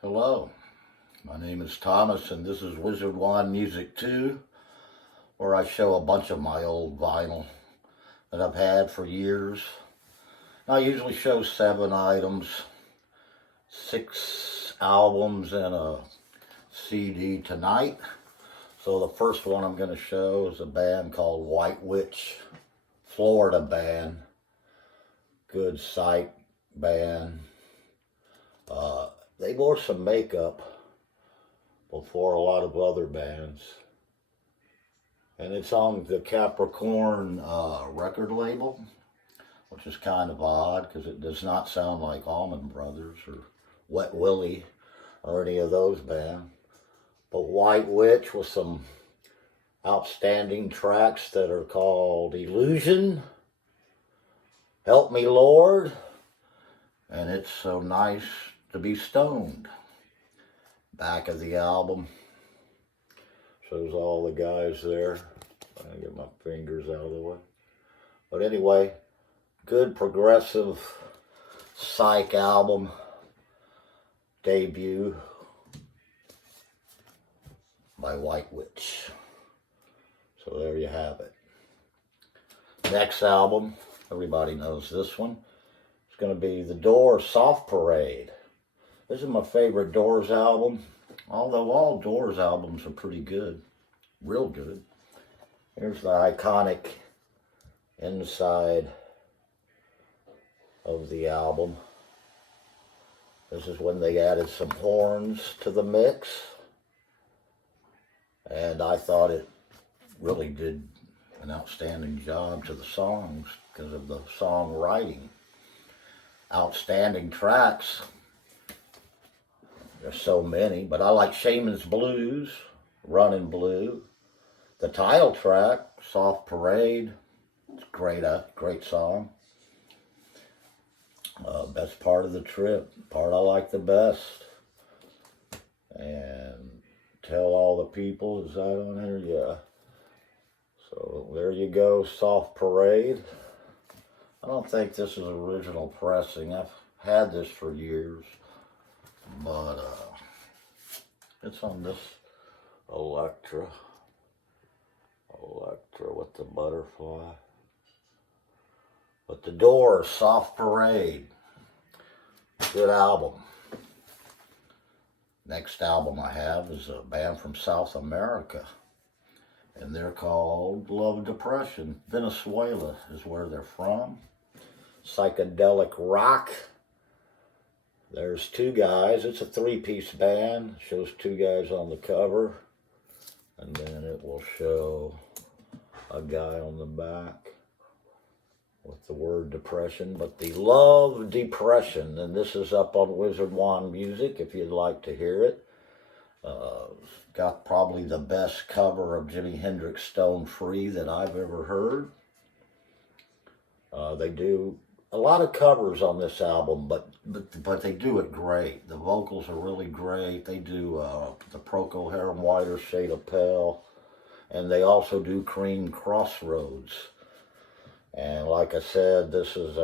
Hello, my name is Thomas and this is Wizard Wand Music 2, where I show a bunch of my old vinyl that I've had for years. I usually show 7 items, 6 albums, and a CD tonight. So the first one I'm going to show is a band called White Witch, Florida band, good psych band. They wore some makeup before a lot of other bands. And it's on the Capricorn record label, which is kind of odd because it does not sound like Allman Brothers or Wet Willie or any of those bands. But White Witch with some outstanding tracks that are called Illusion, Help Me Lord, and It's So Nice to Be Stoned. Back of the album shows all the guys there. I get my fingers out of the way. But anyway, good progressive psych album debut by White Witch. So there you have it. Next album, everybody knows this one. It's going to be The Doors Soft Parade. This is my favorite Doors album, although all Doors albums are pretty good, real good. Here's the iconic inside of the album. This is when they added some horns to the mix, and I thought it really did an outstanding job to the songs because of the songwriting. Outstanding tracks. There's so many, but I like Shaman's Blues, Runnin' Blue. The title track, Soft Parade, it's great song. Best part of the trip, part I like the best. And Tell All the People, is that on here? Yeah. So there you go, Soft Parade. I don't think this is original pressing. I've had this for years. But it's on this Electra with the butterfly. But The Doors, Soft Parade, good album. Next album I have is a band from South America, and they're called Love Depression. Venezuela is where they're from. Psychedelic rock. There's 2 guys. It's a 3-piece band. It shows 2 guys on the cover. And then it will show a guy on the back with the word depression. But the Love Depression. And this is up on Wizard Wand Music if you'd like to hear it. Got probably the best cover of Jimi Hendrix Stone Free that I've ever heard. They do a lot of covers on this album, but they do it great. The vocals are really great. They do the Procol Harum Whiter Shade of Pale, and they also do Cream Crossroads. And like I said, this is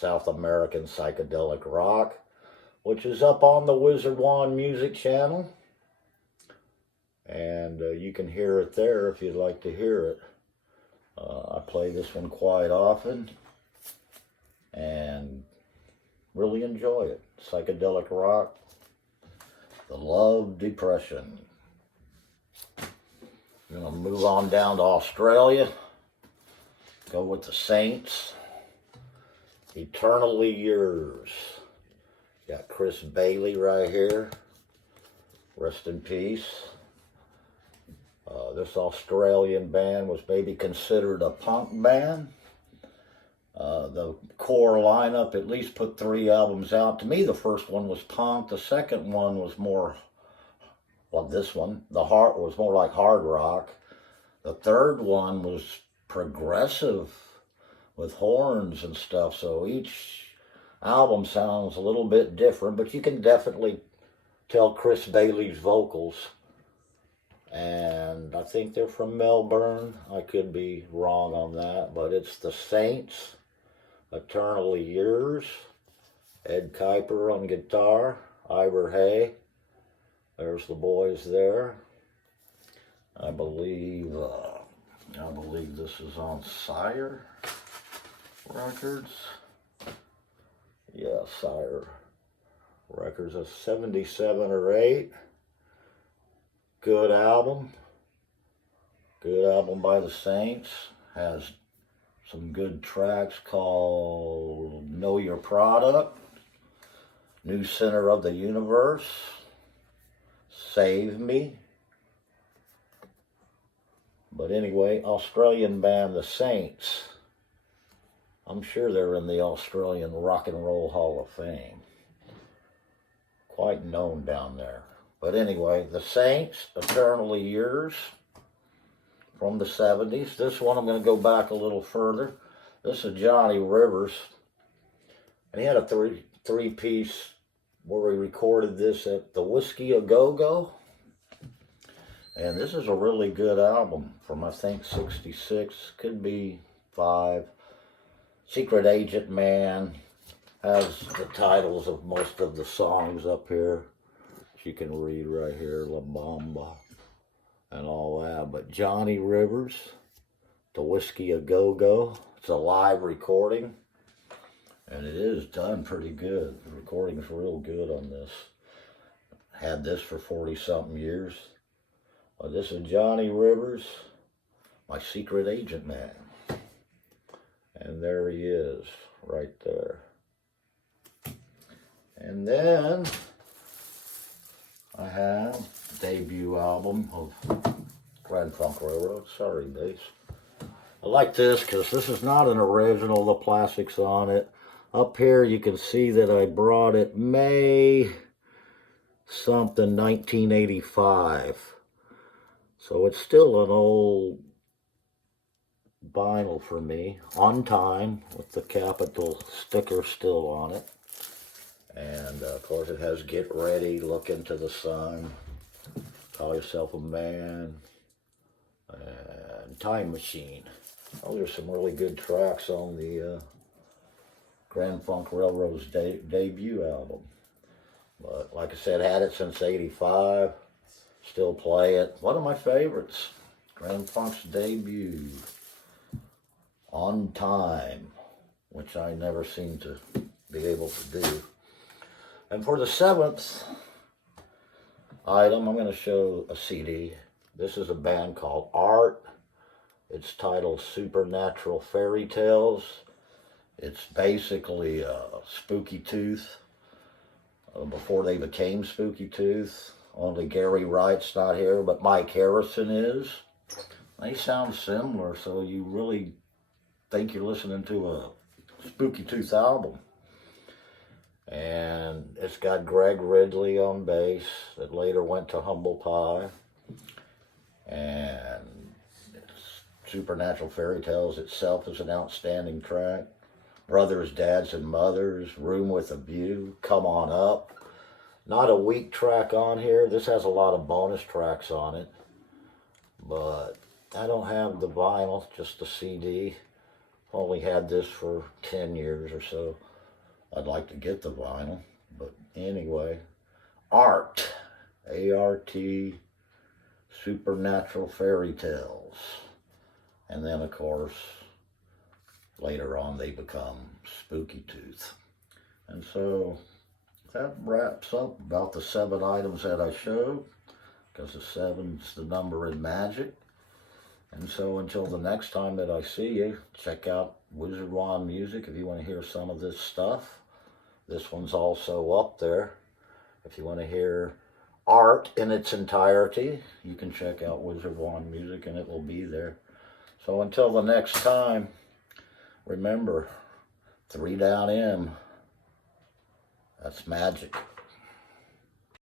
South American psychedelic rock, which is up on the Wizard Wand Music channel. And you can hear it there if you'd like to hear it. I play this one quite often and really enjoy it. Psychedelic rock, The Love Depression. I'm going to move on down to Australia. Go with the Saints. Eternally Yours. Got Chris Bailey right here. Rest in peace. This Australian band was maybe considered a punk band. The core lineup at least put 3 albums out. To me, the first one was punk. The second one was more, well, this one, the heart was more like hard rock. The third one was progressive with horns and stuff. So each album sounds a little bit different, but you can definitely tell Chris Bailey's vocals. And I think they're from Melbourne. I could be wrong on that, but it's the Saints. Eternally Yours. Ed Kuiper on guitar. Ivor Hay. There's the boys there. I believe this is on Sire Records. Yeah, Sire Records, a 77 or 8. Good album. Good album by the Saints. Has some good tracks called Know Your Product, New Center of the Universe, Save Me. But anyway, Australian band The Saints. I'm sure they're in the Australian Rock and Roll Hall of Fame. Quite known down there. But anyway, The Saints, Eternally Yours, from the 70s. This one, I'm going to go back a little further. This is Johnny Rivers. And he had a three-piece where he recorded this at the Whiskey A Go-Go. And this is a really good album from, I think, 66, could be 5. Secret Agent Man has the titles of most of the songs up here. You can read right here, La Bamba and all that. But Johnny Rivers, the Whiskey A Go-Go. It's a live recording. And it is done pretty good. The recording's real good on this. Had this for 40-something years. This is Johnny Rivers, My Secret Agent Man. And there he is, right there. And then I have the debut album of Grand Funk Railroad. Sorry, bass. I like this because this is not an original. The plastic's on it. Up here you can see that I brought it May something 1985. So it's still an old vinyl for me. On time, with the Capitol sticker still on it. And of course it has Get Ready, Look Into the Sun, Call Yourself a Man, and Time Machine. Oh, there's some really good tracks on the Grand Funk Railroad's debut album. But like I said, had it since 85. Still play it. One of my favorites. Grand Funk's debut. On Time, which I never seem to be able to do. And for the 7th item, I'm going to show a CD. This is a band called Art. It's titled Supernatural Fairytales. It's basically Spooky Tooth. Before they became Spooky Tooth. Only Gary Wright's not here, but Mike Harrison is. They sound similar, so you really think you're listening to a Spooky Tooth album. And it's got Greg Ridley on bass, that later went to Humble Pie. And Supernatural Fairytales itself is an outstanding track. Brothers, Dads, and Mothers, Room with a View, Come On Up. Not a weak track on here. This has a lot of bonus tracks on it. But I don't have the vinyl, just the CD. Only had this for 10 years or so. I'd like to get the vinyl. But anyway, Art. A-R-T. Supernatural Fairytales. And then, of course, later on they become Spooky Tooth. And so that wraps up about the 7 items that I showed, because the 7's the number in magic. And so until the next time that I see you, check out Wizard Wand Music if you want to hear some of this stuff. This one's also up there. If you want to hear Art in its entirety, you can check out Wizard Wand Music and it will be there. So until the next time, remember, 3 down M. That's magic.